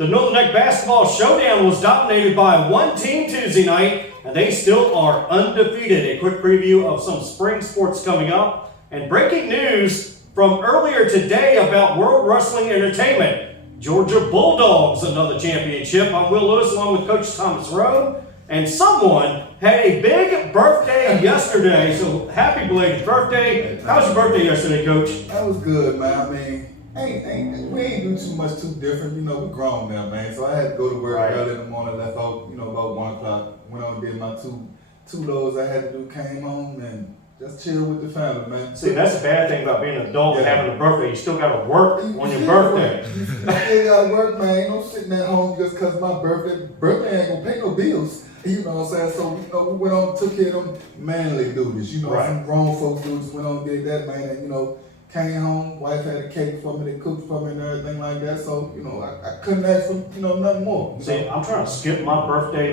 The Northern Neck basketball showdown was dominated by one team Tuesday night, and they still are undefeated. A quick preview of some spring sports coming up. And breaking news from earlier today about World Wrestling Entertainment. Georgia Bulldogs, another championship. I'm Will Lewis along with Coach Thomas Roane. And someone had a big birthday yesterday, so happy belated birthday. How was your birthday yesterday, Coach? That was good, man. I mean, we ain't do too much too different. You know, we grown now, man. So I had to go to work early in the morning, left out, about 1 o'clock. Went on, did my two loads I had to do, came home, and just chill with the family, man. See, that's the bad thing about being an adult and having a birthday. You still got to work on your birthday. You still got to work, man. Ain't no sitting at home just because my birthday ain't going to pay no bills. You know what I'm saying? So, we went on, took care of them manly duties. Some grown folks duties went on and did that, man. And, came home, wife had a cake for me, they cooked for me and everything like that. So, I couldn't ask for, nothing more. See, I'm trying to skip my birthday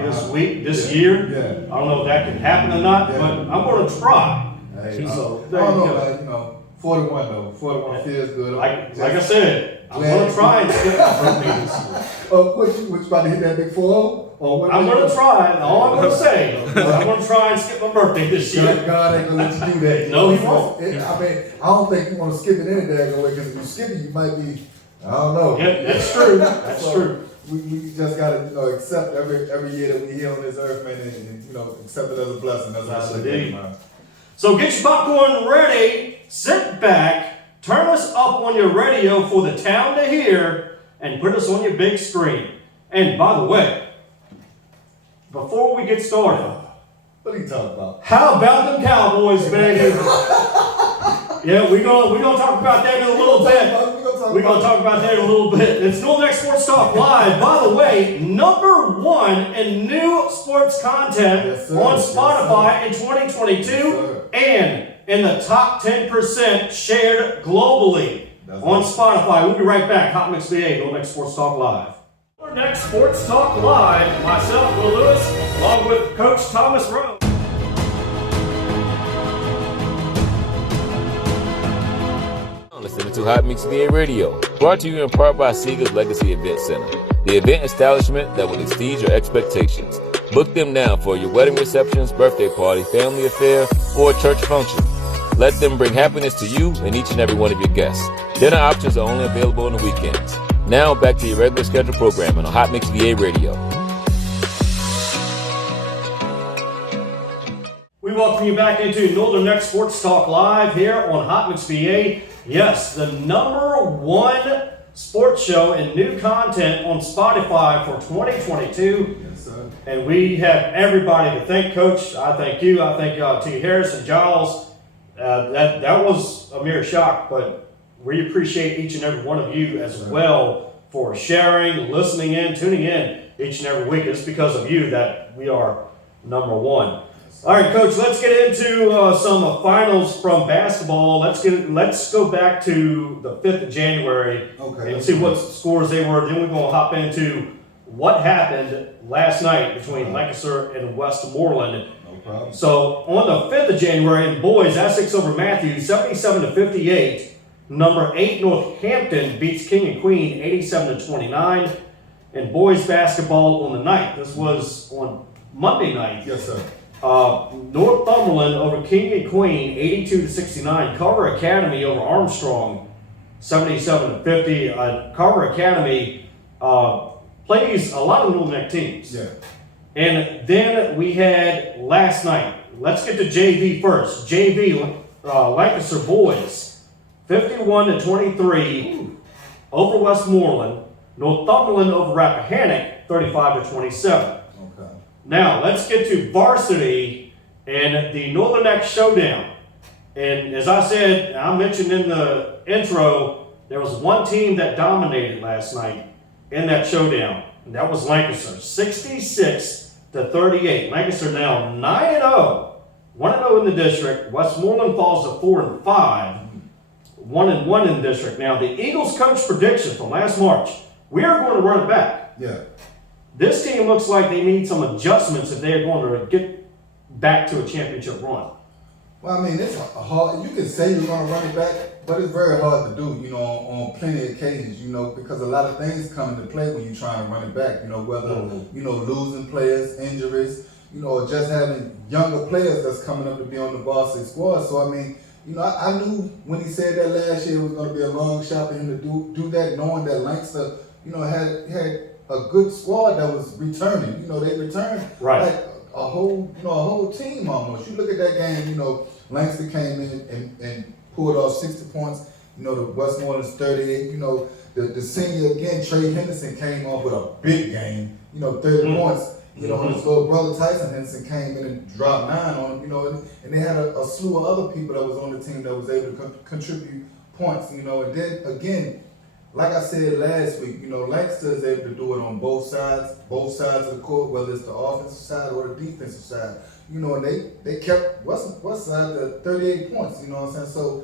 this year. Yeah. I don't know if that can happen or not, but I'm going to try. Hey, so, I don't know, 41 though. 41 feels good. Like I said, I'm going to try and skip my birthday this year. What you about to hit that big 4-0? I'm going to try. All I'm going to say is I'm going to try and skip my birthday this year. God ain't going to let you do that. No, he won't. I don't think you want to skip it any day way, because if you skip it, you might be, I don't know. Yeah, that's true. That's true. We just got to accept every year that we here on this earth, man, and accept it as a blessing. That's what I say, man. So get your popcorn ready, sit back, turn us up on your radio for the town to hear, and put us on your big screen. And by the way, before we get started, what are you talking about? How about them Cowboys, baby? Yeah, we're gonna talk about that in a little bit. We're going to talk about that in a little bit. It's Northern Neck Sports Talk Live. By the way, #1 in new sports content on Spotify in 2022 and in the top 10% shared globally on Spotify. We'll be right back. Hot Mix VA, Northern Neck Sports Talk Live. Northern Neck Sports Talk Live. Myself, Will Lewis, along with Coach Thomas Roane. Listening to Hot Mix VA Radio, brought to you in part by Seeger's Legacy Event Center, the event establishment that will exceed your expectations. Book them now for your wedding receptions, birthday party, family affair, or church function. Let them bring happiness to you and each and every one of your guests. Dinner options are only available on the weekends. Now back to your regular scheduled programming on Hot Mix VA Radio. We welcome you back into Northern Neck Sports Talk Live here on Hot Mix VA. Yes, the #1 sports show and new content on Spotify for 2022. Yes, sir. And we have everybody to thank. Coach, I thank you. I thank T. Harris and Giles. That was a mere shock, but we appreciate each and every one of you as well for sharing, listening in, tuning in each and every week. It's because of you that we are #1. All right, Coach, let's get into some finals from basketball. Let's go back to the 5th of January and see what scores they were. Then we're going to hop into what happened last night between Lancaster and Westmoreland. No problem. So on the 5th of January, in boys, Essex over Matthews, 77-58. Number 8 Northampton beats King and Queen, 87-29. In boys basketball on the 9th, this was on Monday night. Yes, sir. Northumberland over King and Queen, 82-69. Carver Academy over Armstrong, 77-50. Carver Academy plays a lot of Northern Neck teams. Yeah. And then we had last night. Let's get to JV first. JV Lancaster boys, 51-23 over Westmoreland. Northumberland over Rappahannock, 35-27. Now, let's get to varsity and the Northern Neck Showdown. And as I said, I mentioned in the intro, there was one team that dominated last night in that showdown, and that was Lancaster, 66-38. Lancaster now 9-0, 1-0 in the district. Westmoreland falls to 4-5, 1-1 in the district. Now, the Eagles coach prediction from last March, we are going to run it back. Yeah. This team looks like they need some adjustments if they're going to get back to a championship run. Well, I mean, it's a hard. You can say you're gonna run it back, but it's very hard to do. You know, on plenty of occasions. You know, because a lot of things come into play when you're trying to run it back. You know, whether you know losing players, injuries. You know, or just having younger players that's coming up to be on the varsity squad. So I mean, you know, I knew when he said that last year it was going to be a long shot for him to do that, knowing that Lancaster, you know, had a good squad that was returning. You know, they returned like a whole team almost. You look at that game, you know, Lancaster came in and pulled off 60 points. You know, the Westmoreland's 38. You know, the senior again, Trey Henderson came off with a big game. You know, 30 points. You know, his little brother Tyson Henderson came in and dropped 9 on him, you know, and they had a slew of other people that was on the team that was able to contribute points, you know, and then again, like I said last week, you know, Lancaster is able to do it on both sides of the court, whether it's the offensive side or the defensive side, you know, and they kept Westside to 38 points, you know what I'm saying? So,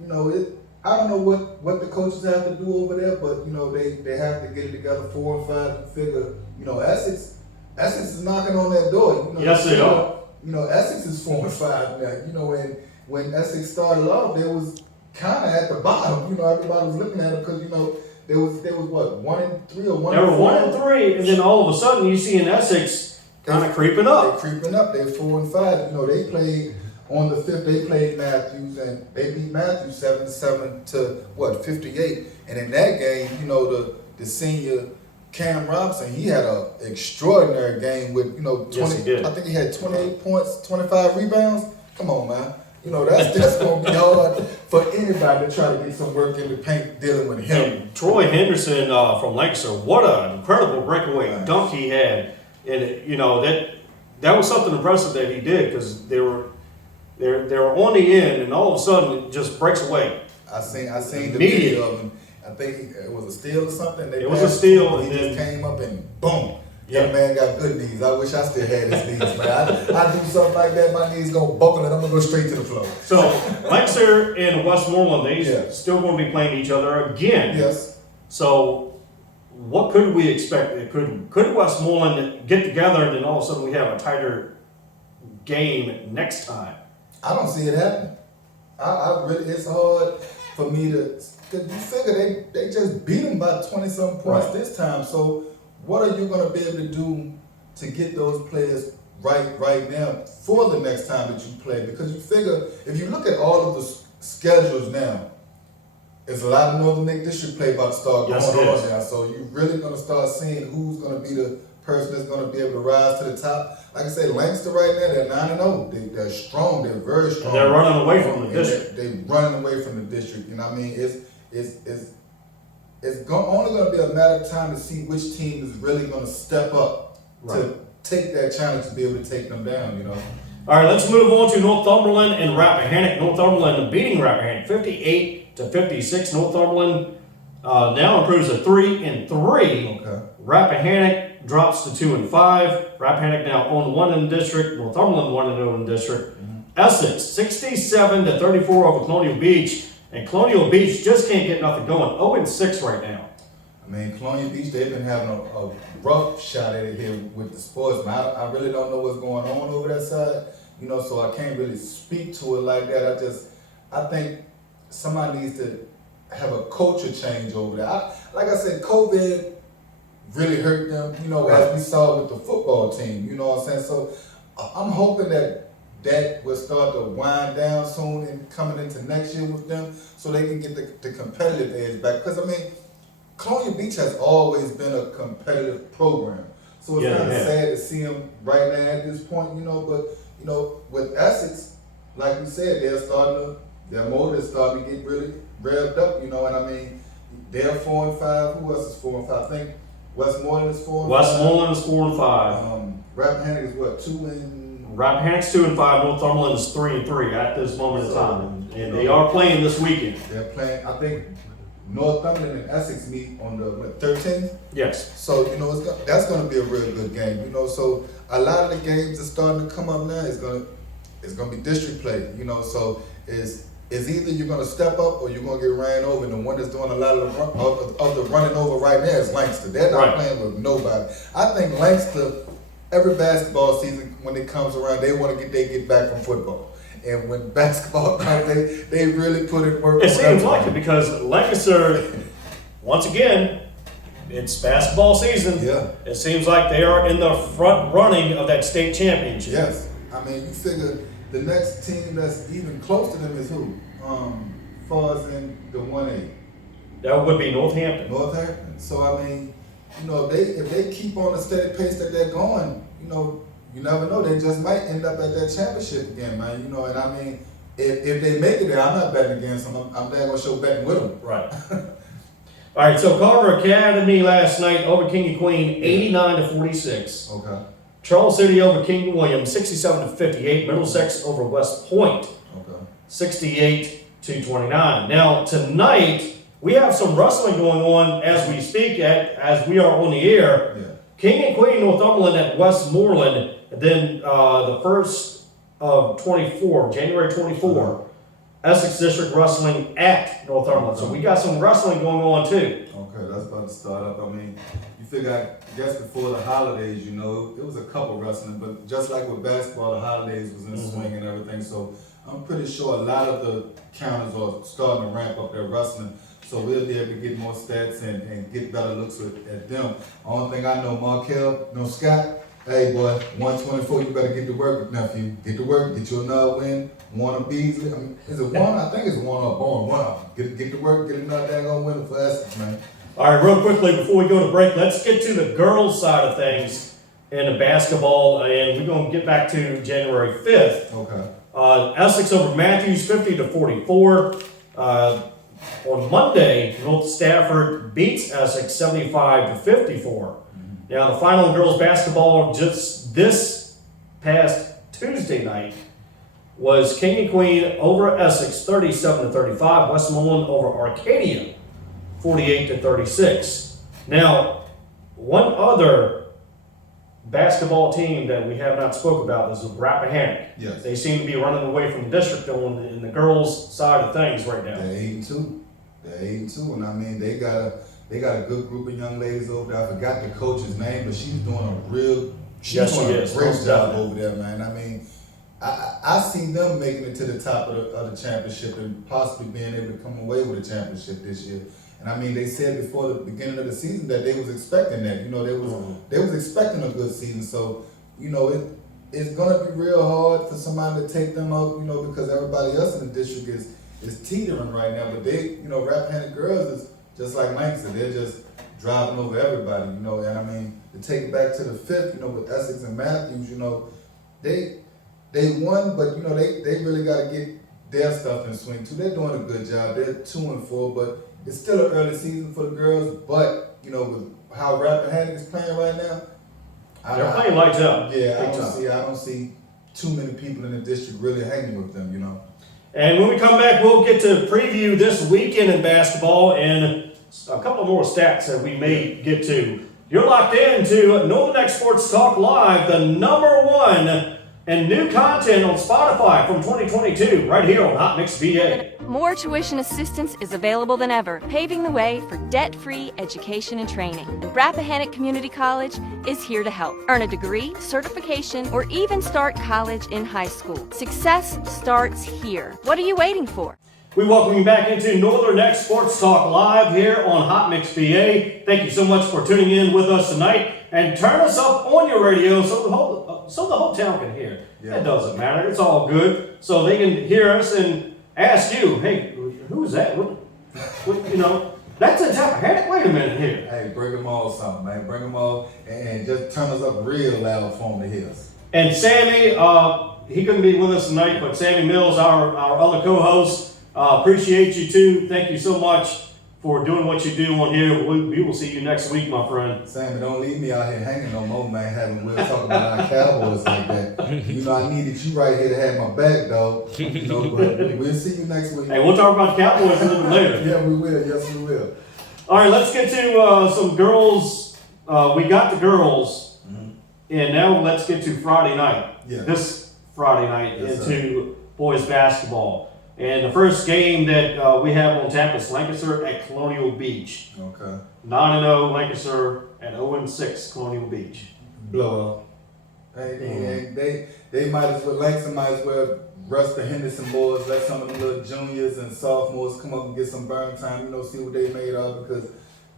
you know, I don't know what the coaches have to do over there, but, you know, they have to get it together 4 and 5 and figure, you know, Essex is knocking on that door. You know, yes, they are. You know, Essex is 4 and 5 now. You know, when Essex started off, they was kind of at the bottom. You know, everybody was looking at them because you know they was what 1 and 3 or 1 They and were 4. 1 and 3, and then all of a sudden you see in Essex kind of creeping up. They creeping up. They're 4 and 5. You know, they played on the 5th. They played Matthews, and they beat Matthews 7-7 to 58. And in that game, you know, the senior Cam Robinson, he had an extraordinary game with, you know, 20. Yes, he did. I think he had 28 points, 25 rebounds. Come on, man. You know, that's going to be hard for anybody to try to get some work in the paint dealing with him. And Troy Henderson from Lancaster, what an incredible breakaway dunk he had. And, you know, that was something impressive that he did because they were on the end and all of a sudden it just breaks away. I seen the video of him. I think it was a steal or something. It was a steal, and he just came up and boom. Young man got good knees. I wish I still had his knees, man. I do something like that, my knees gonna buckle and I'm gonna go straight to the floor. So Lancaster and Westmoreland, they still going to be playing each other again. Yes. So what could we expect? Could Westmoreland get together and then all of a sudden we have a tighter game next time? I don't see it happening. I really, it's hard for me to. Cause you figure they just beat them by 20-something points this time. So what are you gonna be able to do to get those players right now for the next time that you play? Because you figure if you look at all of the schedules now, there's a lot of Northern Lake District play about to start going on now. So you're really gonna start seeing who's gonna be the person that's gonna be able to rise to the top. Like I said, Lancaster right now, they're 9-0. They're strong. They're very strong. And they're running away from the district. They're running away from the district. You know what I mean? It's only going to be a matter of time to see which team is really going to step up to take that challenge to be able to take them down, you know. All right, let's move on to Northumberland and Rappahannock. Northumberland beating Rappahannock 58-56. Northumberland now improves to 3-3. Okay. Rappahannock drops to 2-5. Rappahannock now 0-1 in the district. Northumberland 1-0 in the district. Essex 67-34 over Colonial Beach. And Colonial Beach just can't get nothing going. 0-6 right now. I mean, Colonial Beach, they've been having a rough shot at it here with the sports. Man, I really don't know what's going on over that side, you know, so I can't really speak to it like that. I think somebody needs to have a culture change over there. Like I said, COVID really hurt them, you know, as we saw with the football team, you know what I'm saying? So I'm hoping that will start to wind down soon and coming into next year with them so they can get the competitive edge back. Because, I mean, Colonial Beach has always been a competitive program. So it's kind of sad to see them right now at this point, you know. But, you know, with Essex, like we said, their motor is starting to get really revved up, you know. And, I mean, they're 4-5. Who else is 4-5? I think Westmoreland is 4-5. Westmoreland is 4-5. Rappahannock is what, 2-? Rappahannock's 2-5. Northumberland is 3-3 at this moment in time, and they are playing this weekend. They're playing. I think Northumberland and Essex meet on the 13th. Yes. So you know that's going to be a real good game. You know, so a lot of the games that's starting to come up now is going to be district play. You know, so is either you're going to step up or you're going to get ran over. And the one that's doing a lot of the running over right now is Lancaster. They're not playing with nobody. I think Lancaster. Every basketball season, when it comes around, they want to get back from football. And when basketball comes, they really put in work. It seems like it because Lancaster, once again, it's basketball season. Yeah. It seems like they are in the front running of that state championship. Yes. I mean, you figure the next team that's even close to them is who? Far as in the 1A. That would be Northampton. Northampton. So I mean, if they keep on the steady pace that they're going, you never know. They just might end up at that championship again, man. And I mean, if they make it there, I'm not betting against them. I'm there gonna show betting with them. Right. All right. So Carver Academy last night over King and Queen, 89-46. Okay. Charles City over King William, 67-58. Middlesex over West Point, Okay. 68-29. Now tonight we have some wrestling going on as we speak, as we are on the air. Yeah. King and Queen Northumberland at Westmoreland. And then the first of 24, January 24, Essex District Wrestling at Northumberland. So we got some wrestling going on too. Okay, that's about to start up. I mean, you figure, I guess before the holidays, it was a couple wrestling, but just like with basketball, the holidays was in swing and everything. So I'm pretty sure a lot of the counters are starting to ramp up their wrestling. So we'll be able to get more stats and get better looks at them. Only thing I know, Markel, Scott, hey boy, 124, you better get to work, nephew. Get to work, get you another win. Warner Beasley, is it one? I think it's one or Bourne. One of them. Get to work, get another daggone winner for Essex, man. All right, real quickly before we go to break, let's get to the girls' side of things in the basketball, and we're going to get back to January 5th. Okay. Essex over Matthews, 50-44. On Monday, North Stafford beats Essex 75-54. Now, the final in girls basketball just this past Tuesday night was King and Queen over Essex 37-35. Westmoreland over Arcadia 48-36. Now, one other basketball team that we have not spoke about is the Rappahannock. Yes. They seem to be running away from the district in the girls' side of things right now. They're 8-2. They're 8-2, and I mean they got a good group of young ladies over there. I forgot the coach's name, but she's doing a great job over there, man. I mean, I see them making it to the top of the championship and possibly being able to come away with a championship this year. And I mean, they said before the beginning of the season that they was expecting that. They was expecting a good season. So, it's gonna be real hard for somebody to take them out, because everybody else in the district is teetering right now. But they, Rappahannock girls is just like Lancaster. They're just driving over everybody, And I mean, to take it back to the 5th, with Essex and Matthews, they won, but they really got to get their stuff in swing too. They're doing a good job. They're 2-4, but it's still an early season for the girls. But with how Rappahannock is playing right now, They're playing lights out. Yeah, I don't see too many people in the district really hanging with them. And when we come back, we'll get to preview this weekend in basketball and a couple more stats that we may get to. You're locked in to Northern X Sports Talk Live, the #1 and new content on Spotify from 2022, right here on Hot Mix VA. More tuition assistance is available than ever, paving the way for debt-free education and training. And Rappahannock Community College is here to help. Earn a degree, certification, or even start college in high school. Success starts here. What are you waiting for? We welcome you back into Northern X Sports Talk Live here on Hot Mix VA. Thank you so much for tuning in with us tonight. And turn us up on your radio so the whole town can hear. Yeah. That doesn't matter. It's all good. So they can hear us and ask you, hey, who's that? That's in Tappahannock. Wait a minute here. Hey, bring them all something, man. Bring them all and just turn us up real loud for them to hear us. And Sammy, he couldn't be with us tonight, but Sammy Mills, our other co-host, appreciate you too. Thank you so much for doing what you do on here. We will see you next week, my friend. Sammy, don't leave me out here hanging no more, man. Having Will talk about our Cowboys like that. I needed you right here to have my back, dog. But we'll see you next week. Hey, we'll talk about the Cowboys a little bit later. Yeah, we will. Yes, we will. All right, let's get to some girls. We got the girls, and now let's get to Friday night. Yeah. This Friday night into boys basketball. And the first game that we have on tap is Lancaster at Colonial Beach. Okay. 9-0 Lancaster at 0-6 Colonial Beach. Blowout. And they might as well, Langston might as well rest the Henderson boys, let some of the little juniors and sophomores come up and get some burn time, see what they made of, because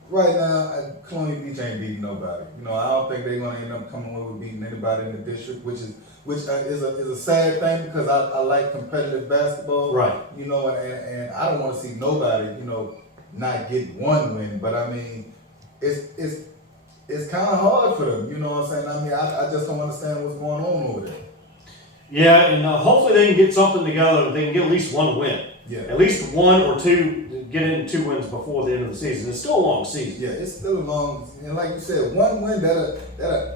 right now, Colonial Beach ain't beating nobody. I don't think they're gonna end up coming over beating anybody in the district, which is a sad thing because I like competitive basketball. Right. And I don't want to see nobody, not get one win. But I mean, it's kind of hard for them. You know what I'm saying? I mean, I just don't understand what's going on over there. Yeah, and hopefully they can get something together. They can get at least one win. Yeah. At least one or two, get into 2 wins before the end of the season. It's still a long season. Yeah, it's still a long, and like you said, one win that'll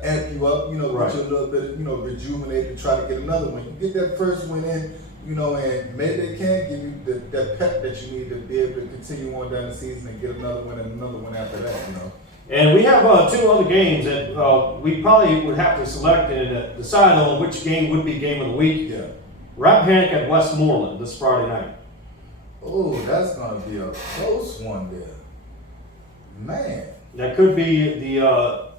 amp you up, Right. get you a little bit, rejuvenated to try to get another one. You get that first win in, and maybe they can give you that pep that you need to be able to continue on down the season and get another one and another one after that, And we have 2 other games that we probably would have to select and decide on which game would be game of the week. Yeah. Rappahannock at Westmoreland this Friday night. Oh, that's gonna be a close one there. Man. That could be the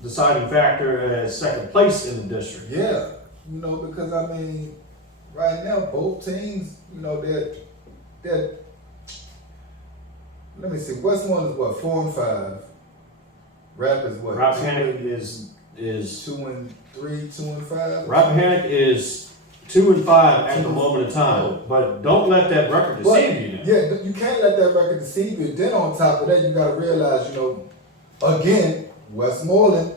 deciding factor as second place in the district. Yeah. Because I mean, right now both teams, they're let me see, Westmoreland is what, 4 and 5. Rapp is what? Rappahannock is 2-3, 2-5. Rappahannock is 2 and 5 at the moment of time, but don't let that record deceive you. Now. Yeah, you can't let that record deceive you. Then on top of that, you got to realize, again, Westmoreland,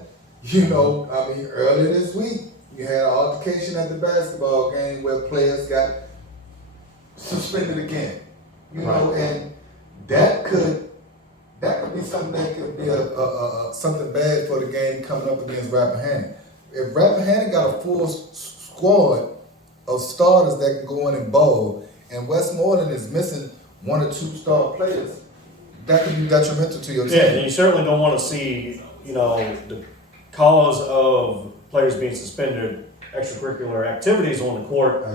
earlier this week, you had an altercation at the basketball game where players got suspended again. And that could be something that could be something bad for the game coming up against Rappahannock. If Rappahannock got a full squad of starters that can go in and bowl, and Westmoreland is missing 1 or 2 star players, that could be detrimental to your team. Yeah, and you certainly don't want to see, the cause of players being suspended, extracurricular activities on the court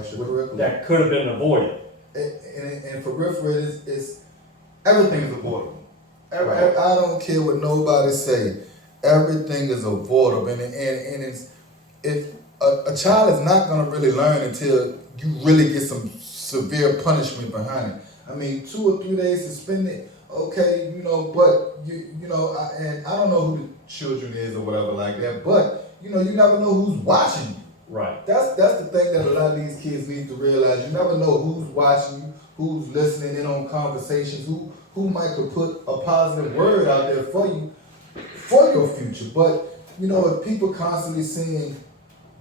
that could have been avoided. And for real, it's everything is avoidable. I don't care what nobody say. Everything is avoidable, and a child is not going to really learn until you really get some severe punishment behind it. I mean, 2 or 3 days suspended, okay, but and I don't know who the children is or whatever like that, but you never know who's watching you. Right. That's the thing that a lot of these kids need to realize. You never know who's watching you, who's listening in on conversations, who might could put a positive word out there for you, for your future. But if people constantly seeing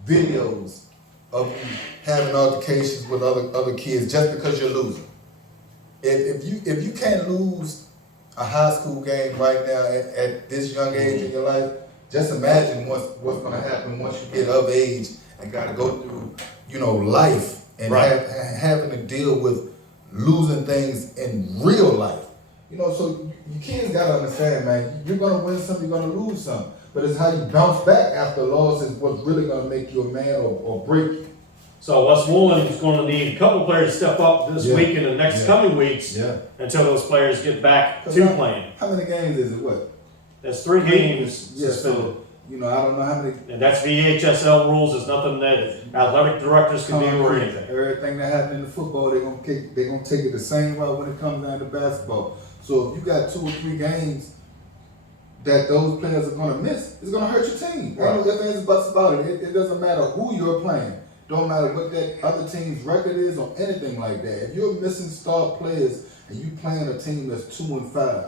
videos of you having altercations with other kids just because you're losing, if you can't lose a high school game right now at this young age in your life, just imagine what's going to happen once you get of age and got to go through life and having to deal with losing things in real life. So you kids gotta understand, man, you're gonna win some, you're gonna lose some. But it's how you bounce back after a loss is what's really gonna make you a man or break you. So Westmoreland is going to need a couple players to step up this week and the next coming weeks until those players get back to playing. How many games is it? What? That's 3 games Yeah, suspended. so, I don't know how many. And that's VHSL rules. It's nothing that athletic directors can do or anything. Everything that happened in the football, they're gonna take it the same route when it comes down to basketball. So if you got 2 or 3 games that those players are gonna miss, it's gonna hurt your team. Ain't no ifs, ands, and buts about it. It doesn't matter who you're playing. Don't matter what that other team's record is or anything like that. If you're missing star players and you playing a team that's 2 and 5,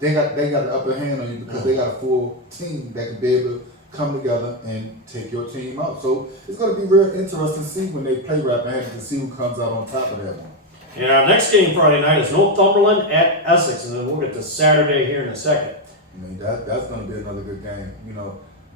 they got the upper hand on you because they got a full team that can be able to come together and take your team out. So it's going to be real interesting to see when they play Rappahannock to see who comes out on top of that one. And our next game Friday night is Northumberland at Essex, and then we'll get to Saturday here in a second. I mean, that's going to be another good game.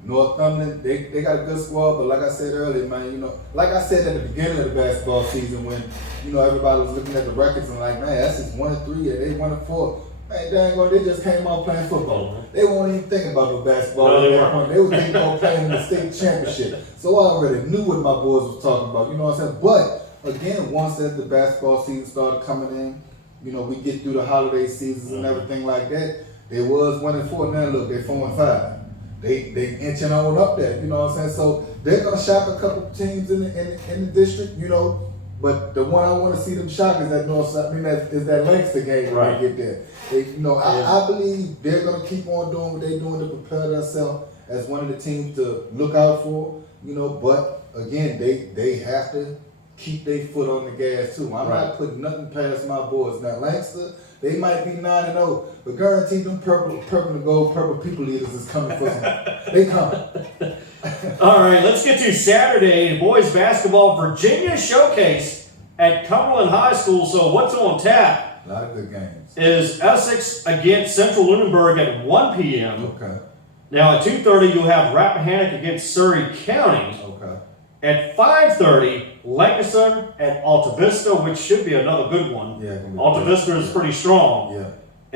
Northumberland, they got a good squad, but like I said earlier, man, like I said at the beginning of the basketball season when, everybody was looking at the records and like, man, Essex 1-3 and they 1-4. Man, dang well, they just came out playing football. They weren't even thinking about no basketball at that point. They was thinking about playing in the state championship. So I already knew what my boys was talking about, you know what I'm saying? But again, once as the basketball season started coming in, we get through the holiday seasons and everything like that. They was 1-4, now look, they're 4-5. they inching on up there. You know what I'm saying? So they're gonna shock a couple teams in the district. You know, but the one I want to see them shock is that is that Lancaster game when they get there. I believe they're gonna keep on doing what they're doing to prepare themselves as one of the teams to look out for. You know, but again, they have to keep their foot on the gas too. I'm not putting nothing past my boys. Now Lancaster, they might be 9-0, but guarantee them purple and gold, purple people eaters is coming for them. They coming. All right, let's get to Saturday, boys basketball Virginia Showcase at Cumberland High School. So what's on tap? A lot of good games. Is Essex against Central Lunenburg at 1 p.m. Okay. Now at 2:30 you'll have Rappahannock against Surrey County. Okay. At 5:30, Lancaster at Alta Vista, which should be another good one. Yeah. Alta Vista is pretty strong. Yeah.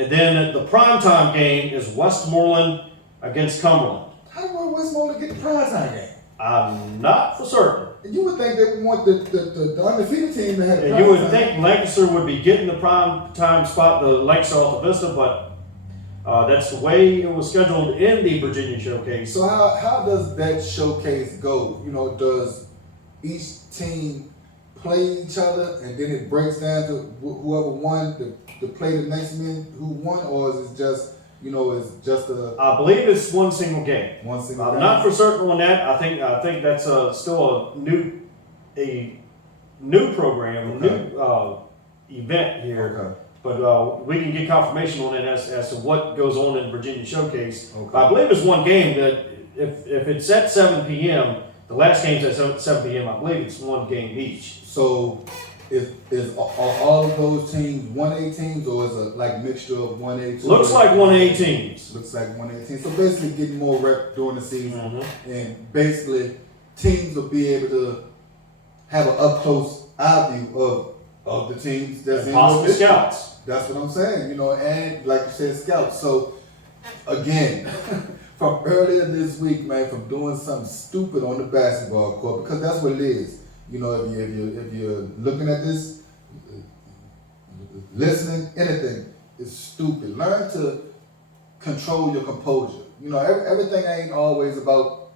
And then the primetime game is Westmoreland against Cumberland. How do Westmoreland get the primetime game? I'm not for certain. You would think they would want the undefeated team to have the You would primetime. think Lancaster would be getting the prime time spot, the Lancaster Alta Vista, but that's the way it was scheduled in the Virginia Showcase. So how does that showcase go? You know, does each team play each other and then it breaks down to whoever won to play the next man who won, or is it just I believe it's one single game. one single I'm game? not for certain on that. I think that's still a new program, a new event here. Okay. But we can get confirmation on it as to what goes on in Virginia Showcase. Okay. I believe it's one game that if it's at 7 p.m., the last game's at 7 p.m., I believe it's one game each. So are all of those teams 1A teams, or is it like mixture of 1A? Looks like 1A teams. Looks like 1A teams. So basically getting more rep during the season, Mm-hmm. and basically teams will be able to have an up close eye view of the teams that's in Possible the district. scouts. That's what I'm saying, and like you said, scouts. So again, from earlier this week, man, from doing something stupid on the basketball court, because that's what it is. You know, if you're looking at this, listening, anything is stupid. Learn to control your composure. You know, everything ain't always about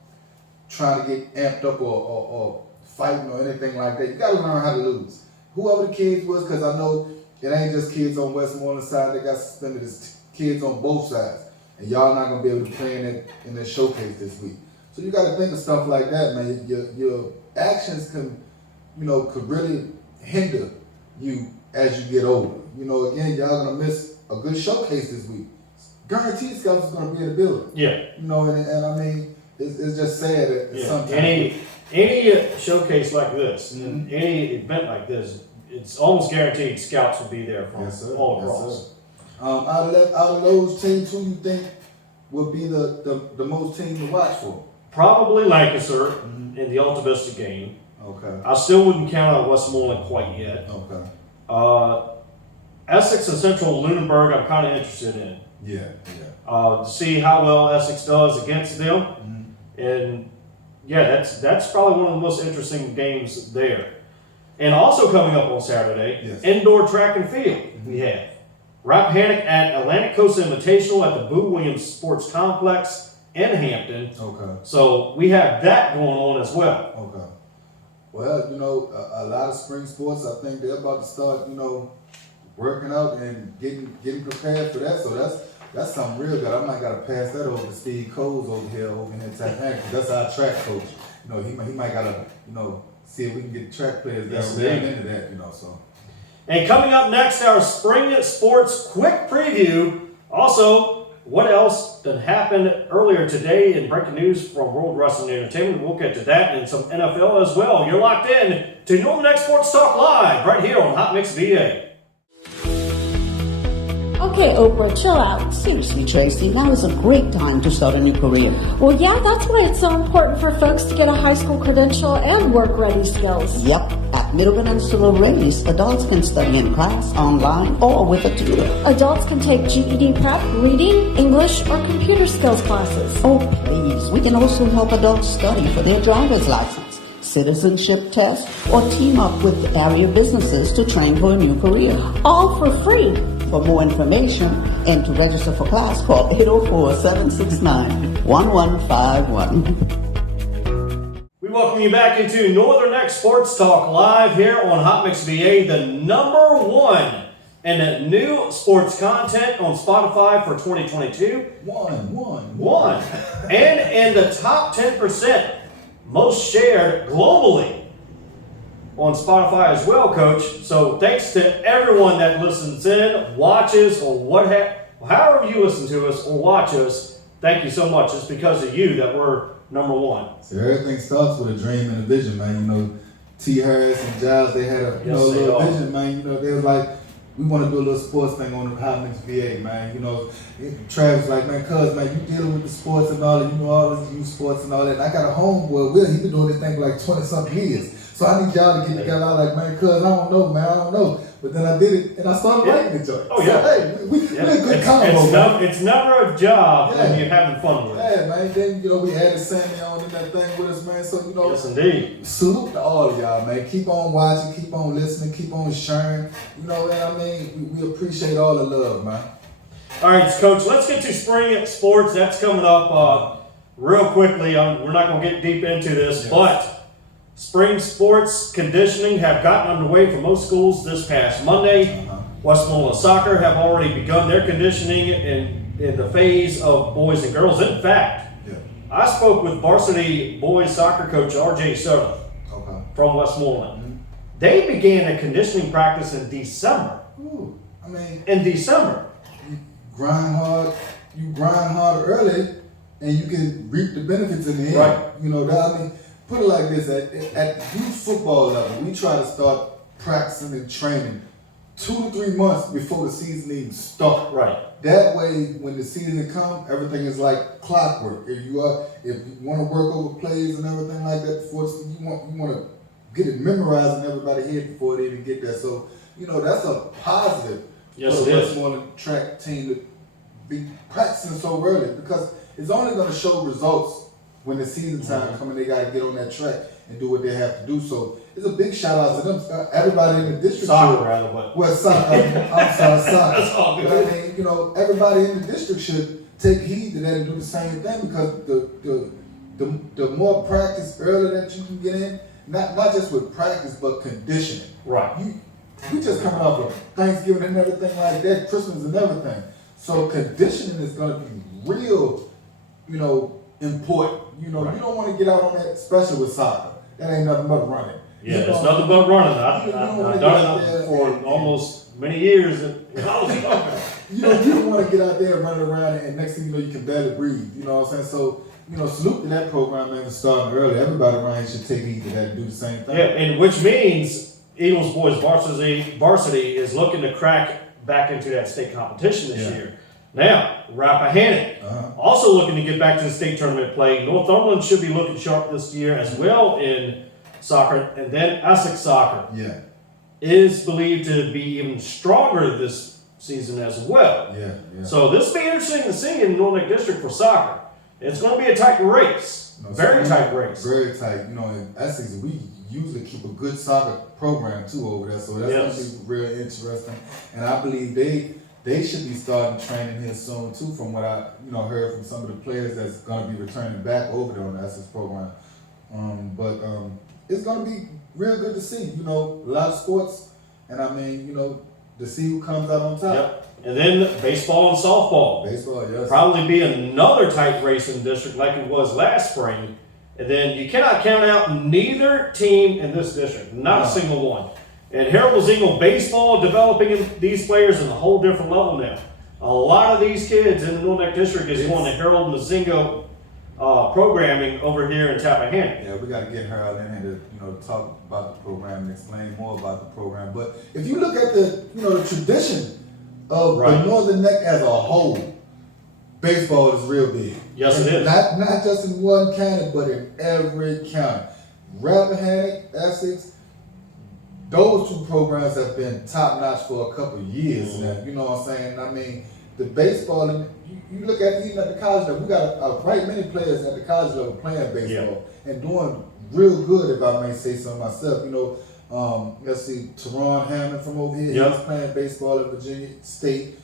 trying to get amped up or fighting or anything like that. You got to learn how to lose. Whoever the kids was, because I know it ain't just kids on Westmoreland side. They got suspended. It's kids on both sides, and y'all not gonna be able to play in that showcase this week. So you got to think of stuff like that, man. Your actions could really hinder you as you get older. You know, again, y'all gonna miss a good showcase this week. Guaranteed scouts is gonna be in the building. Yeah. You know, and I mean, it's just sad that sometimes Any showcase like this, Mhm. any event like this, it's almost guaranteed scouts will be there from all across. Out of those teams, who you think will be the most team to watch for? Probably Lancaster in the Alta Vista game. Okay. I still wouldn't count on Westmoreland quite yet. Okay. Essex and Central Lunenburg, I'm kind of interested in. Yeah. To see how well Essex does against them. And yeah, that's probably one of the most interesting games there. And also coming up on Saturday, Yes. indoor track and field we have. Rappahannock at Atlantic Coast Invitational at the Boo Williams Sports Complex in Hampton. Okay. So we have that going on as well. Okay. Well, a lot of spring sports, I think they're about to start, working out and getting prepared for that. So that's something real good. I might gotta pass that over to Steve Coles over here in Tappahannock. That's our track coach. He might gotta, see if we can get track players Yes, down indeed. into that, so. And coming up next, our spring sports quick preview. Also, what else that happened earlier today in breaking news from World Wrestling Entertainment. We'll get to that and some NFL as well. You're locked in to Northern Next Sports Talk Live right here on Hot Mix VA. Okay, Oprah, chill out. Seriously, Tracy, now is a great time to start a new career. Well, yeah, that's why it's so important for folks to get a high school credential and work-ready skills. Yep, at Middle Peninsula Race, adults can study in class, online, or with a tutor. Adults can take GED prep, reading, English, or computer skills classes. Oh, please, we can also help adults study for their driver's license, citizenship test, or team up with area businesses to train for a new career. All for free. For more information and to register for class, call 804-769-1151. We welcome you back into Northern Next Sports Talk live here on Hot Mix VA, the #1 and new sports content on Spotify for 2022. One. And in the top 10% most shared globally on Spotify as well, Coach. So thanks to everyone that listens in, watches, or however you listen to us or watch us. Thank you so much. It's because of you that we're #1. So everything starts with a dream and a vision, man. You know, T. Harris and Giles, they had a little vision, man. You know, they was like, we want to do a little sports thing on the Hot Mix VA, man. You know, Travis like, man, cuz, man, you dealing with the sports and all that, you know, all this youth sports and all that. And I got a homeboy, Will, he been doing this thing for like 20-something years. So I need y'all to get together. I like, man, cuz, I don't know, man, I don't know. But then I did it, and I started writing the joint. Oh, yeah. So, hey, we're a good combo, man. It's never a job when you're having fun with it. Yeah, man. Then, you know, we added Sammy on in that thing with us, man. So, you know. Yes, indeed. Salute to all of y'all, man. Keep on watching, keep on listening, keep on sharing. You know what I mean? We appreciate all the love, man. All right, Coach, let's get to spring sports. That's coming up real quickly. We're not going to get deep into this, but spring sports conditioning have gotten underway for most schools this past Monday. Westmoreland Soccer have already begun their conditioning in the phase of boys and girls. In fact, I spoke with varsity boys soccer coach R.J. Soto from Westmoreland. They began a conditioning practice in December. Ooh, I mean, in December. You grind hard early, and you can reap the benefits in the end. Right. You know, that, I mean, put it like this, at youth football level, we try to start practicing and training 2 to 3 months before the season even starts. Right. That way, when the season comes, everything is like clockwork. If you want to work over plays and everything like that before you want to get it memorized in everybody's head before they even get there. So, you know, that's a positive yes, for the it is. Westmoreland track team to be practicing so early, because it's only going to show results when the season time comes. They got to get on that track and do what they have to do. So it's a big shout out to them. Everybody in the district. Soccer, rather, but. Well, soccer. I'm sorry, soccer. That's all good. But I mean, you know, everybody in the district should take heed to that and do the same thing, because the more practice early that you can get in, not just with practice, but conditioning. Right. We just coming off of Thanksgiving and everything like that, Christmas and everything. So conditioning is going to be real, you know, important. You know, you don't want to get out on that, especially with soccer. That ain't nothing but running. Yeah, it's nothing but running. I've done it for almost many years. You don't want to get out there and run around, and next thing you know, you can barely breathe. You know what I'm saying? So, you know, salute to that program, man, for starting early. Everybody around here should take heed to that and do the same thing. Yeah, and which means Eagles boys varsity is looking to crack back into that state competition this year. Now, Rappahannock also looking to get back to the state tournament play. Northumberland should be looking sharp this year as well in soccer, and then Essex soccer is believed to be even stronger this season as well. Yeah. So this will be interesting to see in Northern District for soccer. It's going to be a tight race, very tight race. Very tight. You know, in Essex, we usually keep a good soccer program too over there, so that's going to be real interesting. And I believe they should be starting training here soon too, from what I heard from some of the players that's going to be returning back over there on the Essex program. But it's going to be real good to see. You know, a lot of sports, and I mean, you know, to see who comes out on top. Yep. And then baseball and softball. Baseball, yes. Probably be another tight race in the district like it was last spring. And then you cannot count out neither team in this district, not a single one. And Harold Zingle baseball developing these players at a whole different level now. A lot of these kids in the North District is going to Harold Mazingo programming over here in Tappahannock. Yeah, we got to get Harold in here to talk about the program and explain more about the program. But if you look at the tradition of the Northern Neck as a whole, baseball is real big. Yes, it is. Not just in one county, but in every county. Rappahannock, Essex, those two programs have been top notch for a couple of years now. You know what I'm saying? I mean, the baseball, and you look at even at the college level, we got a right many players at the college level playing baseball and doing real good, if I may say so myself. You know, Let's see, Teron Hammond from over here. Yep. He's playing baseball at Virginia State.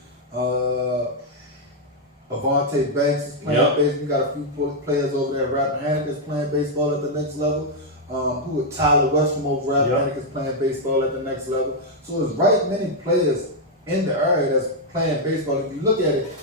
Avante Banks is playing baseball. We got a few players over there. Rappahannock is playing baseball at the next level. Tyler West from over Rappahannock is playing baseball at the next level. So there's right many players in the area that's playing baseball. If you look at it,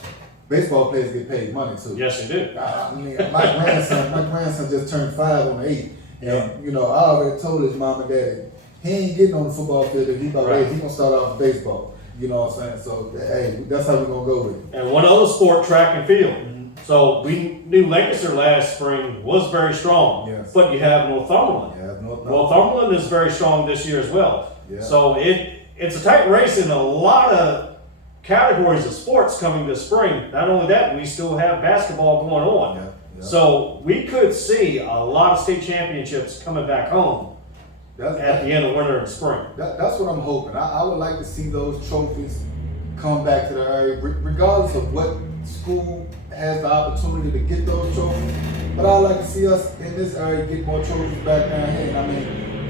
baseball players get paid money too. Yes, they do. I mean, my grandson just turned 5 on the 8th. And, you know, I already told his mom and daddy, he ain't getting on the football field if he about ready. He gonna start off with baseball. You know what I'm saying? So, hey, that's how we're gonna go with it. And one other sport, track and field. So we knew Lancaster last spring was very strong, but you have Northumberland. Yeah, Northumberland is very strong this year as well. Yeah. So it's a tight race in a lot of categories of sports coming this spring. Not only that, we still have basketball going on. Yeah. So we could see a lot of state championships coming back home at the end of winter and spring. That's what I'm hoping. I would like to see those trophies come back to the area, regardless of what school has the opportunity to get those trophies. But I'd like to see us in this area get more trophies back down here. And I mean,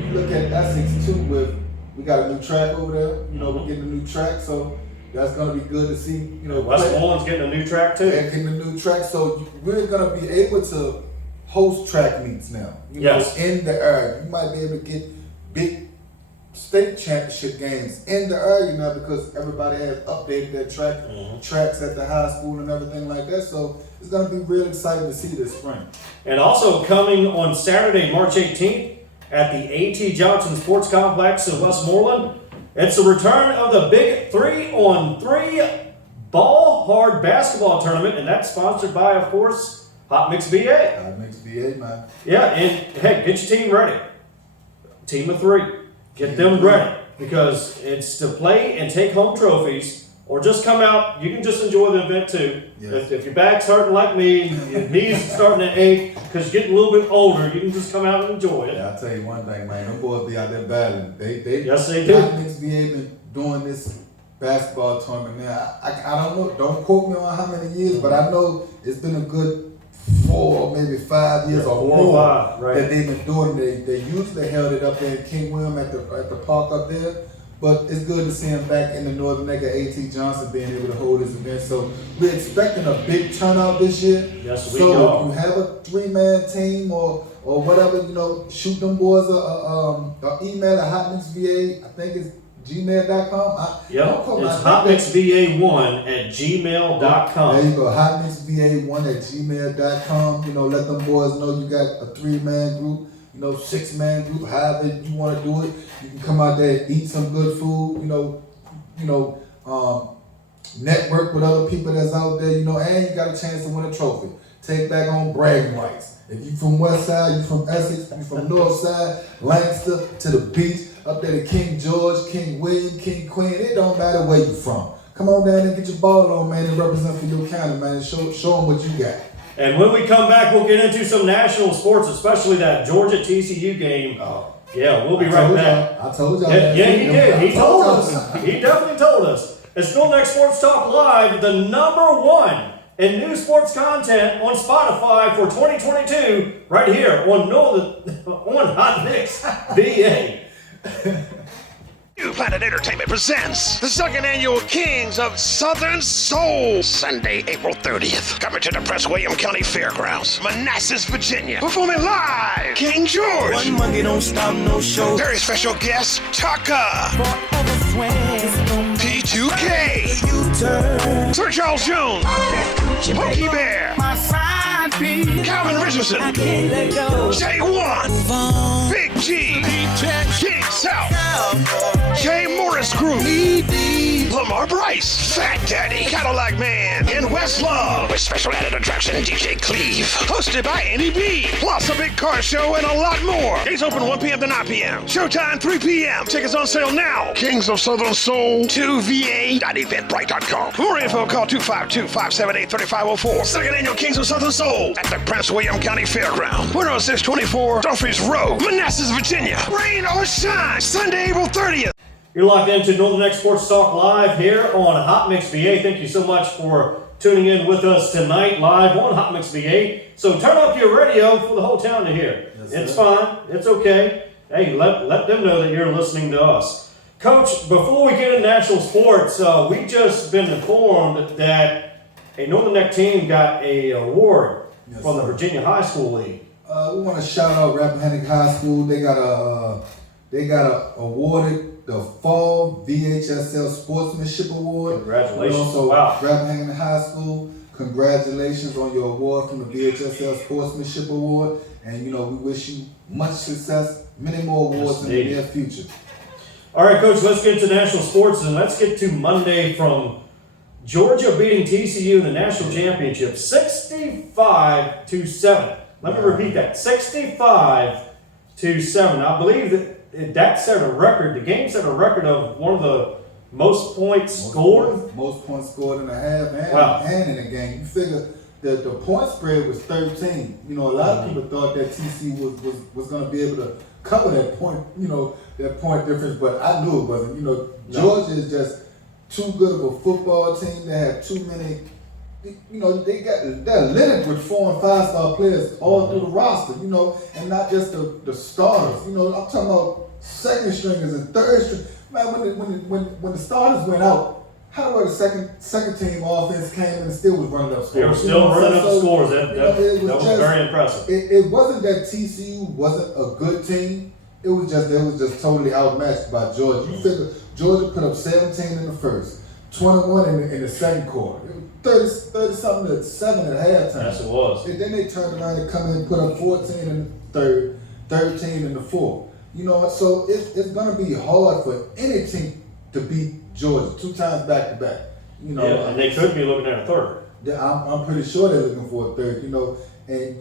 you look at Essex too, we got a new track over there. You know, we're getting a new track, so that's gonna be good to see. You know, Westmoreland's getting a new track too. They're getting a new track, so we're gonna be able to host track meets now. You know, in the area, you might be able to get big state championship games in the area now because everybody has updated their tracks at the high school and everything like that. So it's going to be real exciting to see this spring. And also coming on Saturday, March 18th at the A.T. Johnson Sports Complex in Westmoreland, it's the return of the big 3-on-3 ball hard basketball tournament, and that's sponsored by, of course, Hot Mix VA. Hot Mix VA, man. Yeah, and hey, get your team ready. Team of 3. Get them ready because it's to play and take home trophies or just come out. You can just enjoy the event too. Yes. If your back's hurting like me, your knees are starting to ache because you're getting a little bit older, you can just come out and enjoy it. Yeah, I'll tell you one thing, man. Them boys be out there battling. Yes, they do. Hot Mix VA been doing this basketball tournament now. I don't know. Don't quote me on how many years, but I know it's been a good 4 or maybe 5 years or 4 more or 5, right. that they've been doing. They usually held it up there in King William at the park up there, but it's good to see them back in the Northern Neck of A.T. Johnson being able to hold this event. So we're expecting a big turnout this year. Yes, we so are. if you have a 3-man team or whatever, you know, shoot them boys a email at hotmixva. I think it's gmail.com. It's hotmixva1 at gmail.com. There you go, hotmixva1 at gmail.com. You know, let them boys know you got a 3-man group, you know, 6-man group, however you want to do it. You can come out there and eat some good food, network with other people that's out there, you know, and you got a chance to win a trophy. Take back home bragging rights. If you from West Side, you from Essex, you from North Side, Lancaster to the beach, up there to King George, King William, King Queen, it don't matter where you from. Come on down and get your ball on, man, and represent for your county, man, and show them what you got. And when we come back, we'll get into some national sports, especially that Georgia TCU game. Yeah, we'll be right back. I told y'all. Yeah, he did. He told us. He definitely told us. It's Still Next Sports Talk Live, the #1 in new sports content on Spotify for 2022, right here on Hot Mix VA. New Planet Entertainment presents the 2nd Annual Kings of Southern Soul, Sunday, April 30th. Coming to the Prince William County Fairgrounds, Manassas, Virginia. Performing live, King George. One monkey don't stop no show. Very special guest, Taka. P2K. Sir Charles Jones. Pokey Bear. Calvin Richardson. J1. Big G. King South. Jay Morris Group. Lamar Bryce. Fat Daddy. Cadillac Man. And Westlove. With special added attraction, DJ Cleve. Hosted by Andy B. Plus a big car show and a lot more. Gates open 1 p.m. to 9 p.m. Showtime 3 p.m. Tickets on sale now. Kings of Southern Soul. 2va.eventbrite.com. For more info, call 252-578-3504. 2nd Annual Kings of Southern Soul at the Prince William County Fairground. 10624 Dumfries Road, Manassas, Virginia. Rain or shine, Sunday, April 30th. You're locked into Northern Neck Sports Talk Live here on Hot Mix VA. Thank you so much for tuning in with us tonight live on Hot Mix VA. So turn up your radio for the whole town to hear. It's fine. It's okay. hey, let them know that you're listening to us. Coach, before we get into national sports, we just been informed that a Northern Neck team got a award from the Virginia High School League. We want to shout out Rappahannock High School. They got awarded the Fall VHSL Sportsmanship Award. Congratulations! So wow, Rappahannock High School, congratulations on your award from the VHSL Sportsmanship Award. And we wish you much success, many more awards in the near future. All right, Coach, let's get to national sports and let's get to Monday from Georgia beating TCU in the national championship 65-7. Let me repeat that, 65-7. I believe that set a record. The game set a record of one of the most points scored. Most points scored in a half and in a game. You figure that the point spread was 13. A lot of people thought that TCU was going to be able to cover that point, that point difference, but I knew it wasn't. Georgia is just too good of a football team. They have too many. They're littered with 4- and 5-star players all through the roster. And not just the starters. I'm talking about second stringers and third string. Man, when the starters went out, how about the second team offense came and still was running up scores? They were still running up scores. That was very impressive. It wasn't that TCU wasn't a good team. It was just totally outmatched by Georgia. You figure Georgia put up 17 in the first, 21 in the second quarter. 30-something to 7 at halftime. Yes, it was. And then they turned around and come in and put up 14 in the third, 13 in the fourth. So it's going to be hard for any team to beat Georgia 2 times back to back. And they could be looking at a third. I'm pretty sure they're looking for a third. And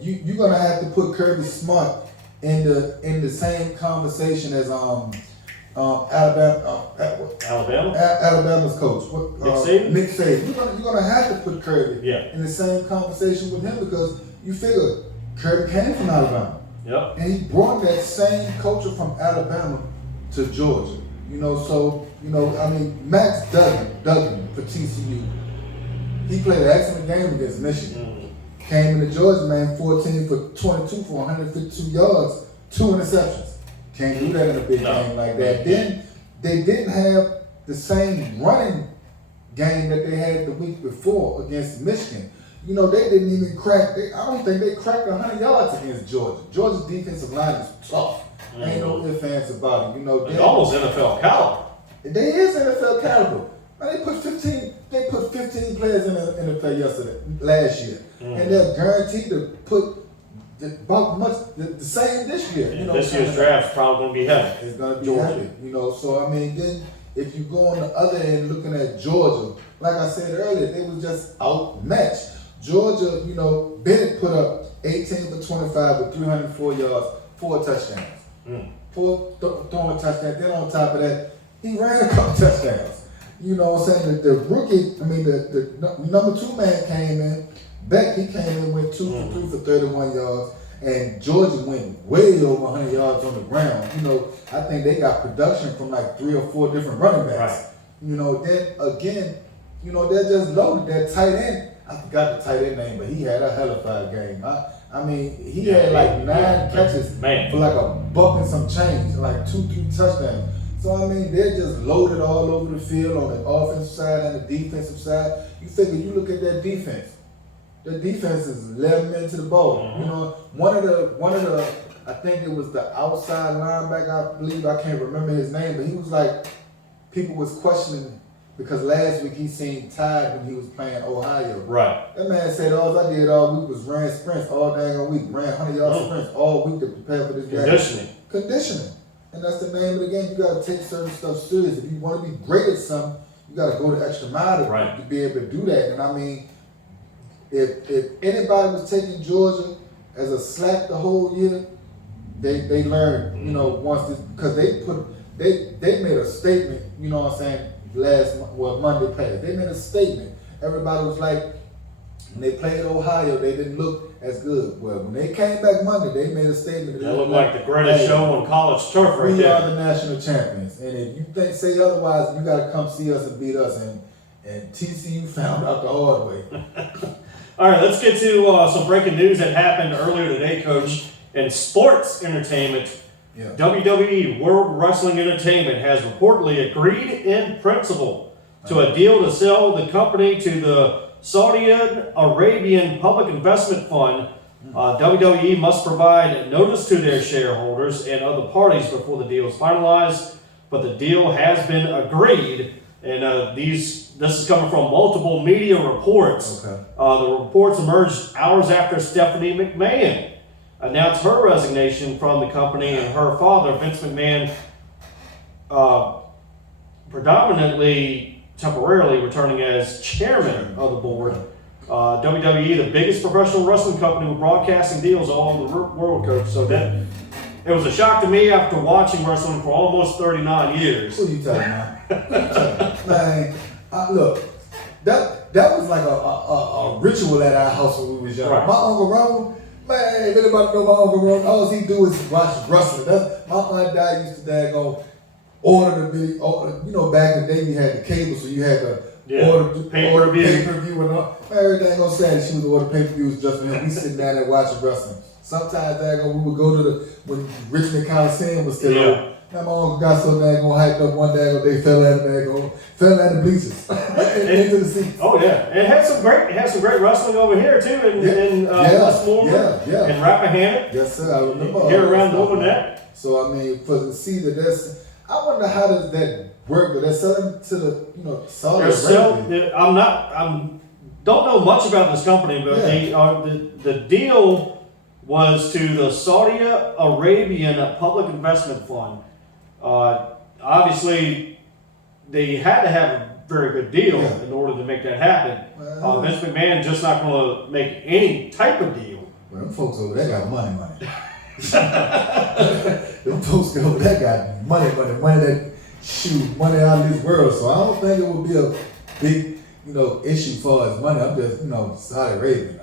you're going to have to put Kirby Smart in the same conversation as Alabama's coach, Nick Saban. You're gonna have to put Kirby in the same conversation with him because you figure Kirby came from Alabama, and he brought that same culture from Alabama to Georgia. Max Duggan for TCU, he played an excellent game against Michigan. Came into Georgia, man, 14 for 22 for 152 yards, 2 interceptions. Can't do that in a big game like that. Then they didn't have the same running game that they had the week before against Michigan. They didn't even crack. I don't think they cracked 100 yards against Georgia. Georgia's defensive line is tough. Ain't no ifs, ands about it. They're almost NFL caliber. They is NFL caliber. Man, they put 15 players in the NFL last year, and they're guaranteed to put about the same this year. This year's draft's probably going to be heavy. It's going to be heavy. So then if you go on the other end looking at Georgia, like I said earlier, they was just outmatched. Georgia, Bennett put up 18 for 25 with 304 yards, 4 touchdowns. 4 throwing touchdowns. Then on top of that, he ran a couple touchdowns. The rookie, the number 2 man came in. Beck, he came in, went 2 for 3 for 31 yards, and Georgia went way over 100 yards on the ground. I think they got production from like 3 or 4 different running backs. Right. Then again, they're just loaded. That tight end, I forgot the tight end name, but he had a hell of a game. He had like 9 catches for like $1 and some change, like 2-3 touchdowns. So they're just loaded all over the field on the offensive side and the defensive side. You figure you look at that defense. The defense is 11 men to the ball. One of the I think it was the outside linebacker, I believe, I can't remember his name, but he was like, people was questioning because last week he seemed tired when he was playing Ohio. Right. That man said all I did all week was ran sprints all dang week, ran 100-yard sprints all week to prepare for this game. Conditioning. And that's the name of the game. You got to take certain stuff serious. If you want to be great at something, you got to go the extra mile to be able to do that. And if anybody was taking Georgia as a slack the whole year, they learned, once this, because they made a statement, Monday passed. They made a statement. Everybody was like, when they played Ohio, they didn't look as good. Well, when they came back Monday, they made a statement. They looked like the greatest show on college turf right there. We are the national champions. And if you say otherwise, you got to come see us and beat us. And TCU found out the hard way. All right, let's get to some breaking news that happened earlier today, Coach. In sports entertainment, Yeah. WWE World Wrestling Entertainment has reportedly agreed in principle to a deal to sell the company to the Saudi Arabian Public Investment Fund. WWE must provide notice to their shareholders and other parties before the deal is finalized, but the deal has been agreed, and this is coming from multiple media reports. Okay. The reports emerged hours after Stephanie McMahon announced her resignation from the company, and her father, Vince McMahon, predominantly temporarily returning as chairman of the board. WWE, the biggest professional wrestling company with broadcasting deals all over the world, Coach. So that it was a shock to me after watching wrestling for almost 39 years. Who you talking about? Man, look, that was like a ritual at our house when we was young. Right. My Uncle Roane, man, anybody know my Uncle Roane? All he do is watch wrestling. That's my aunt Dad used to daggone order the video. You know, back in the day we had the cable, so you had to order pay-per-view and all. Man, everything on Saturday she would order pay-per-views just for him. We sitting down there watching wrestling. Sometimes we would go to when Richmond Coliseum was still open. Man, my uncle got so daggone hyped up one day fell out the bleachers into the seats. Oh yeah, it had some great wrestling over here too in Westmoreland and Rappahannock. Yes sir, I remember. Here around doing that. So I mean, to see that I wonder how does that work? But they're selling to the Saudi Arabia. Don't know much about this company, but the deal was to the Saudi Arabian Public Investment Fund. Obviously, they had to have a very good deal in order to make that happen. Vince McMahon just not going to make any type of deal. Well, them folks over there got money. Them folks over there got money that money out of this world. So I don't think it would be a big, issue for as money. I'm just, Saudi Arabia.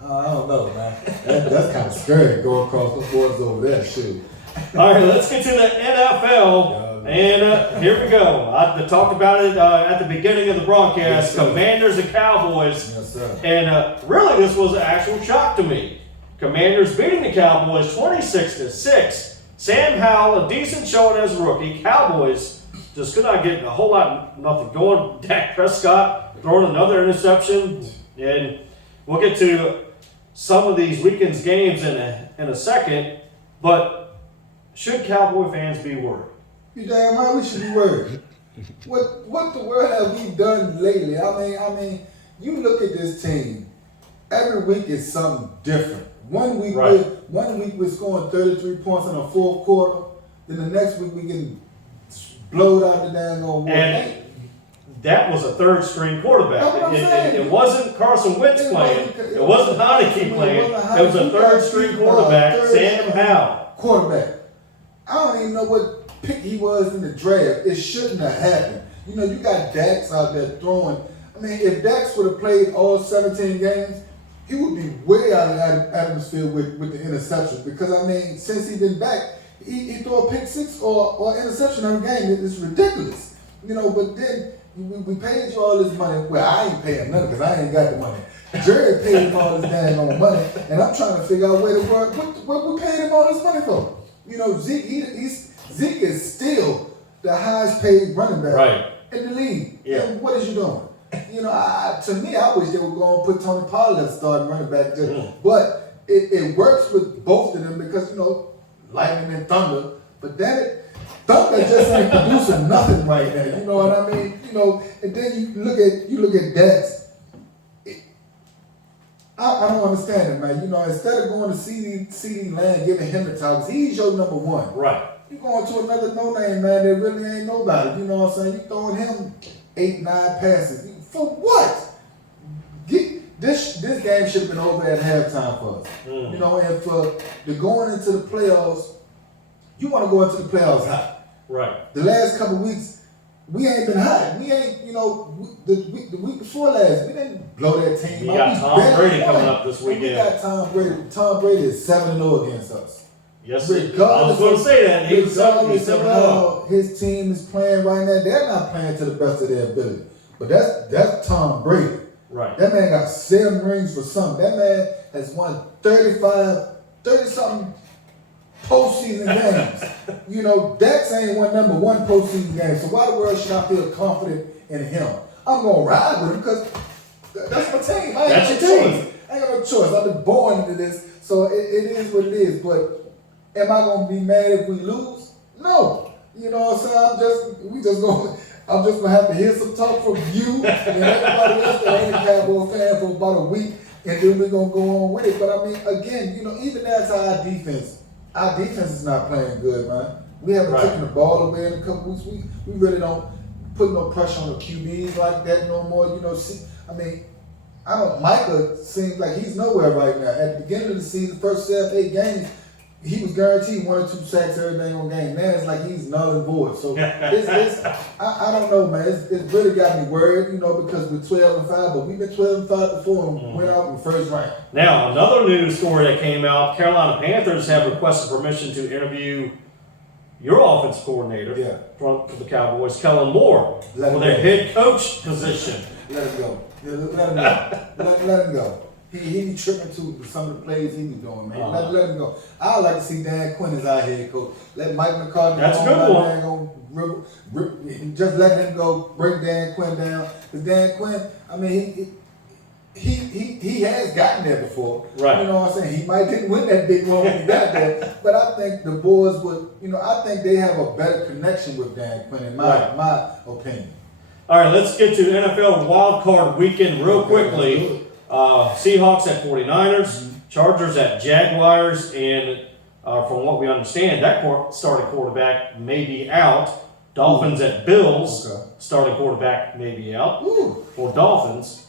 I don't know, man. That's kind of scary going across the borders over there. Shoot. All right, let's get to the NFL. And here we go. I talked about it at the beginning of the broadcast. Yes, Commanders and Cowboys. Yes, sir. And really, this was an actual shock to me. Commanders beating the Cowboys 26-6. Sam Howell, a decent showing as a rookie. Cowboys just could not get a whole lot, nothing going. Dak Prescott throwing another interception. And we'll get to some of these weekend's games in a second. But should Cowboy fans be worried? You damn right we should be worried. What the world have we done lately? I mean, you look at this team. Every week is something different. One week we're scoring 33 points in the fourth quarter. Then the next week we getting blowed out the damn old wall. And that was a third string quarterback. It wasn't Carson Wentz playing. It wasn't Heineke playing. It was a third string quarterback, Sam Howell. Quarterback. I don't even know what pick he was in the draft. It shouldn't have happened. You got Dax out there throwing. I mean, if Dax would have played all 17 games, he would be way out of the atmosphere with the interception. Because, I mean, since he's been back, he throw a pick six or interception every game. It's ridiculous. But then we paid you all this money. Well, I ain't paying nothing because I ain't got the money. Jerry paid him all this dang on money. And I'm trying to figure out where to work. What we paying him all this money for? Zeke is still the highest paid running back in the league. Yeah. And what is you doing? To me, I wish they would go and put Tony Pollard as starting running back. But it works with both of them because, lightning and thunder. But damn it, thunder just ain't producing nothing right now. You know what I mean? And then you look at Dax. I don't understand it, man. Instead of going to CD Land, giving him the targets, he's your number one. Right. You going to another no-name, man, that really ain't nobody. You know what I'm saying? You throwing him 8-9 passes. For what? This game should have been over at halftime for us. And for the going into the playoffs, you want to go into the playoffs hot. Right. The last couple of weeks, we ain't been hot. We ain't, the week before last, we didn't blow that team. You got Tom Brady coming up this weekend. We got Tom Brady. Tom Brady is 7-0 against us. Yes, I was going to say that. He was 7-0. His team is playing right now. They're not playing to the best of their ability. But that's Tom Brady. Right. That man got 7 rings for something. That man has won 30-something postseason games. You know, Dax ain't won number one postseason game. So why the world should I feel confident in him? I'm gonna ride with him because that's my team. I ain't That's got your no team. choice. I ain't got no choice. I've been born into this, so it is what it is. But am I gonna be mad if we lose? No. You know what I'm saying? I'm just gonna have to hear some talk from you and everybody else that ain't a Cowboy fan for about a week, and then we're gonna go on with it. But I mean, again, you know, even that's our defense is not playing good, man. We haven't taken the ball away in a couple weeks. We really don't put no pressure on the QBs like that no more. You know, Micah seems like he's nowhere right now. At the beginning of the season, first 7-8 games, he was guaranteed 1 or 2 sacks every dang game. Now it's like he's null and void. So I don't know, man. It's really got me worried, you know, because we're 12-5, but we've been 12-5 before and went out in the first round. Now, another news story that came out, Carolina Panthers have requested permission to interview your offensive coordinator for the Cowboys, Kellen Moore, for their head coach position. Let him go. Let him go. Let him go. He be tripping to some of the plays he be doing, man. Let him go. I would like to see Dan Quinn as our head coach. Let Mike McCarthy That's a good one. Just let him go, break Dan Quinn down. Because Dan Quinn, I mean, he has gotten there before. Right. You know what I'm saying? He might didn't win that big one when he got there, but I think the boys would, you know, I think they have a better connection with Dan Quinn, in my opinion. All right, let's get to NFL Wild Card Weekend real quickly. Seahawks at 49ers, Chargers at Jaguars, and from what we understand, that starting quarterback may be out. Dolphins at Bills, starting quarterback may be out for Dolphins.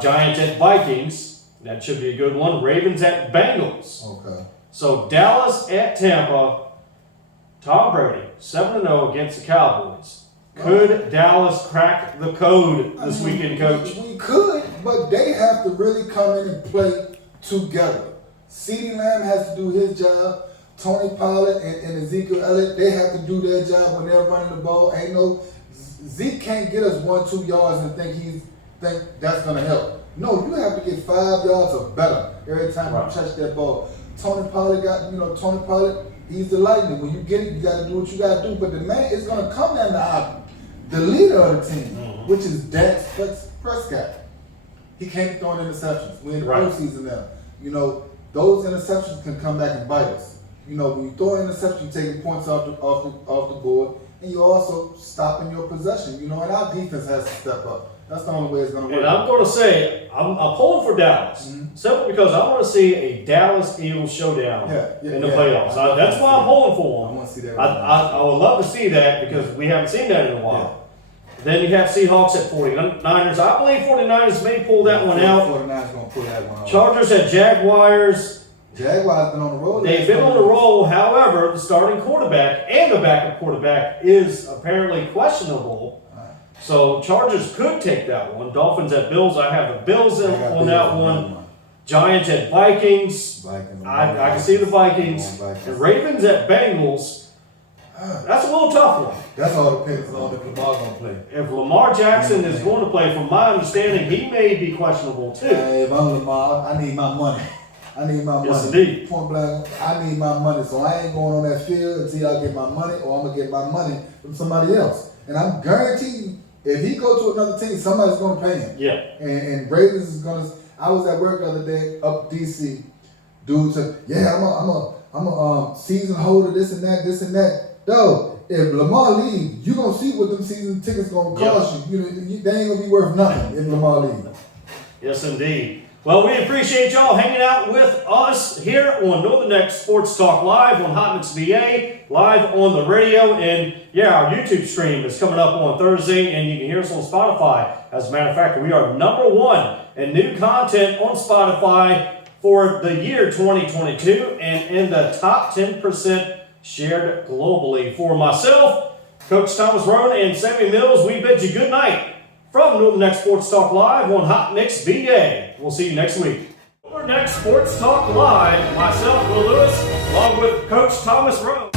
Giants at Vikings, that should be a good one. Ravens at Bengals. Okay. So Dallas at Tampa, Tom Brady, 7-0 against the Cowboys. Could Dallas crack the code this weekend, Coach? We could, but they have to really come in and play together. CeeDee Lamb has to do his job. Tony Pollard and Ezekiel Elliott, they have to do their job when they're running the ball. Zeke can't get us 1-2 yards and think that's gonna help. No, you have to get 5 yards or better every time you touch that ball. Tony Pollard, he's the lightning. When you get it, you got to do what you got to do. But the man is going to come down to the leader of the team, which is Dak Prescott. He can't throw interceptions. We're in the postseason now. You know, those interceptions can come back and bite us. You know, when you throw an interception, you're taking points off the board, and you're also stopping your possession. You know, and our defense has to step up. That's the only way it's going to work. And I'm going to say, I'm pulling for Dallas. Simply because I want to see a Dallas-Eagles showdown in the playoffs. That's why I'm pulling for them. I want to see that. I would love to see that because we haven't seen that in a while. Then you have Seahawks at 49ers. I believe 49ers may pull that one out. 49ers going to pull that one out. Chargers at Jaguars. Jaguars been on the roll. They've been on the roll. However, the starting quarterback and the backup quarterback is apparently questionable. So Chargers could take that one. Dolphins at Bills. I have the Bills on that one. Giants at Vikings. I can see the Vikings. And Ravens at Bengals. That's a little tough one. That's all depends on if Lamar's going to play. If Lamar Jackson is going to play, from my understanding, he may be questionable too. If I'm Lamar, I need my money. Yes, indeed. Point blank, I need my money. So I ain't going on that field until I get my money, or I'm going to get my money from somebody else. And I'm guaranteed, if he go to another team, somebody's going to pay him. Yeah. And Ravens is going to. I was at work the other day up DC. Dude said, "Yeah, I'm a season holder. This and that. Though, if Lamar leave, you gonna see what them season tickets gonna cost you. They ain't gonna be worth nothing if Lamar leave." Yes, indeed. Well, we appreciate y'all hanging out with us here on Northern Neck Sports Talk Live on Hot Mix VA, live on the radio, and our YouTube stream is coming up on Thursday, and you can hear us on Spotify. As a matter of fact, we are #1 in new content on Spotify for the year 2022, and in the top 10% shared globally. For myself, Coach Thomas Roane, and Sammy Mills, we bid you good night from Northern Neck Sports Talk Live on Hot Mix VA. We'll see you next week. Northern Neck Sports Talk Live, myself, Will Lewis, along with Coach Thomas Roane.